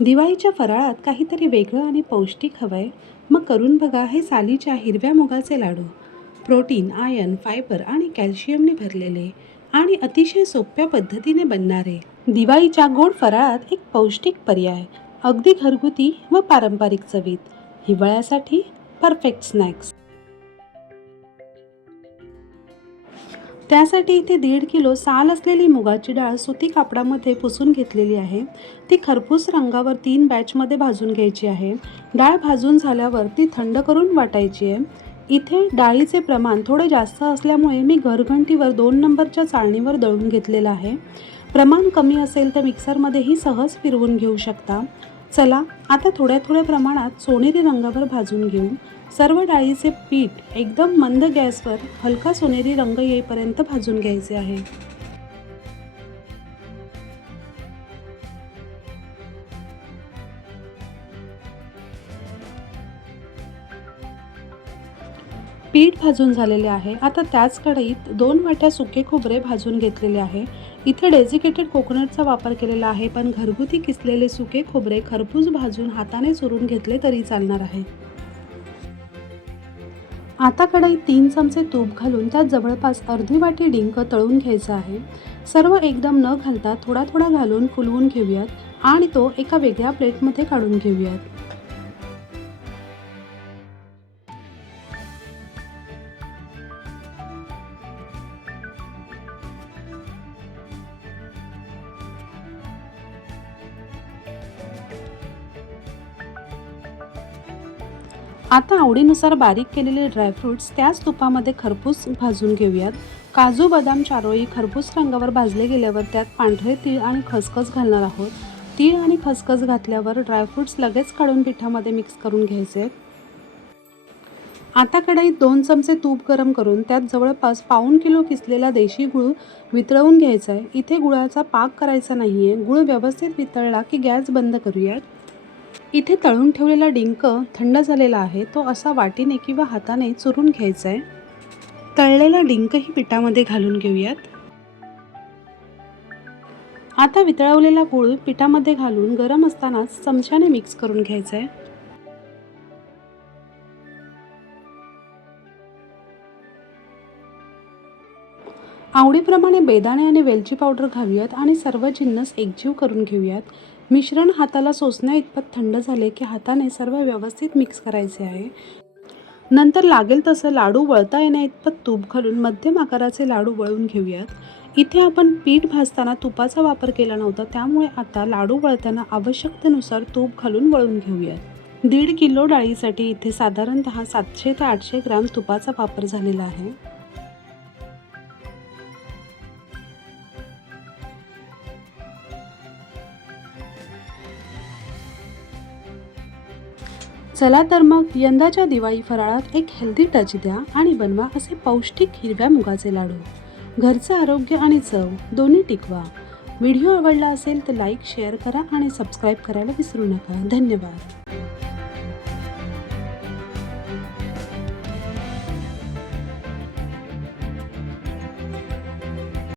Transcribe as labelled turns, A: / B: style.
A: दिवाळीच्या फराळात काहीतरी वेगळं आणि पौष्टिक हवं आहे मग करून बघा हे सालीच्या हिरव्या मुगाचे लाडू. प्रोटीन आयन फायबर आणि कॅल्शियमने भरलेले आणि अतिशय सोप्या पद्धतीने बनणारे. दिवाळीच्या गोड फराळात एक पौष्टिक पर्याय अगदी घरगुती व पारंपरिक चवीत. हिवाळ्यासाठी परफेक्ट स्नॅक्स त्यासाठी इथे दीड किलो साल असलेली मुगाची डाळ सुती कापडामध्ये पुसून घेतलेली आहे. ती खरपूस रंगावर तीन बॅचमध्ये भाजून घ्यायची आहे. डाळ भाजून झाल्यावर ती थंड करून वाटायची आहे. इथे डाळीचे प्रमाण थोडे जास्त असल्यामुळे मी घरघंटीवर दोन नंबरच्या चाळणीवर दळून घेतलेलं आहे. प्रमाण कमी असेल तर मिक्सरमध्येही सहज फिरवून घेऊ शकता. चला आता थोड्या थोड्या प्रमाणात सोनेरी रंगावर भाजून घेऊन सर्व डाळीचे पीठ एकदम मंद गॅसवर हलका सोनेरी रंग येईपर्यंत भाजून घ्यायचे आहे. पीठ भाजून झालेले आहे. आता त्याच कढईत दोन वाट्या सुके खोबरे भाजून घेतलेले आहे. इथे डेझिकेटेड कोकोनटचा वापर केलेला आहे पण घरगुती किसलेले सुके खोबरे खरपूस भाजून हाताने चुरून घेतले तरी चालणार आहे. आता कढईत तीन चमचे तूप घालून त्यात जवळपास अर्धी वाटी डिंक तळून घ्यायचं आहे. सर्व एकदम न घालता थोडा थोडा घालून फुलवून घेऊयात आणि तो एका वेगळ्या प्लेटमध्ये काढून घेऊयात. आता आवडीनुसार बारीक केलेले ड्रायफ्रूट्स त्याच तुपामध्ये खरपूस भाजून घेऊयात. काजू बदाम चारोळी खरपूस रंगावर भाजले गेल्यावर त्यात पांढरे तीळ आणि खसखस घालणार आहोत. तीळ आणि खसखस घातल्यावर ड्रायफ्रूट्स लगेच काढून पिठामध्ये मिक्स करून घ्यायचे आहेत. आता कढईत दोन चमचे तूप गरम करून त्यात जवळपास पाऊण किलो किसलेला देशी गुळ वितळवून घ्यायचा आहे. इथे गुळाचा पाक करायचा नाही आहे गुळ व्यवस्थित वितळला की गॅस बंद करूयात. इथे तळून ठेवलेला डिंक थंड झालेला आहे तो असा वाटीने किंवा हाताने चुरून घ्यायचा आहे. तळलेला डिंकही पिठामध्ये घालून घेऊयात. आता वितळवलेला गूळ पिठामध्ये घालून गरम असतानाच चमच्याने मिक्स करून घ्यायचा आहे. आवडीप्रमाणे बेदाणे आणि वेलची पावडर घालूयात आणि सर्व जिन्नस एकजीव करून घेऊयात. मिश्रण हाताला सोसण्या इतपत थंड झाले की हाताने सर्व व्यवस्थित मिक्स करायचे आहे. नंतर लागेल तसं लाडू वळता येण्या इतपत तूप घालून मध्यम आकाराचे लाडू वळून घेऊयात. इथे आपण पीठ भाजताना तुपाचा वापर केला नव्हता त्यामुळे आता लाडू वळताना आवश्यकतेनुसार तूप घालून वळून घेऊयात. दीड किलो डाळीसाठी इथे साधारणतः सातशे ते आठशे ग्राम तुपाचा वापर झालेला आहे. चला तर मग यंदाच्या दिवाळी फराळात एक हेल्दी टच द्या आणि बनवा असे पौष्टिक हिरव्या मुगाचे लाडू. घरचं आरोग्य आणि चव दोन्ही टिकवा. व्हिडिओ आवडला असेल तर लाईक शेअर करा आणि सबस्क्राईब करायला विसरू नका. धन्यवाद.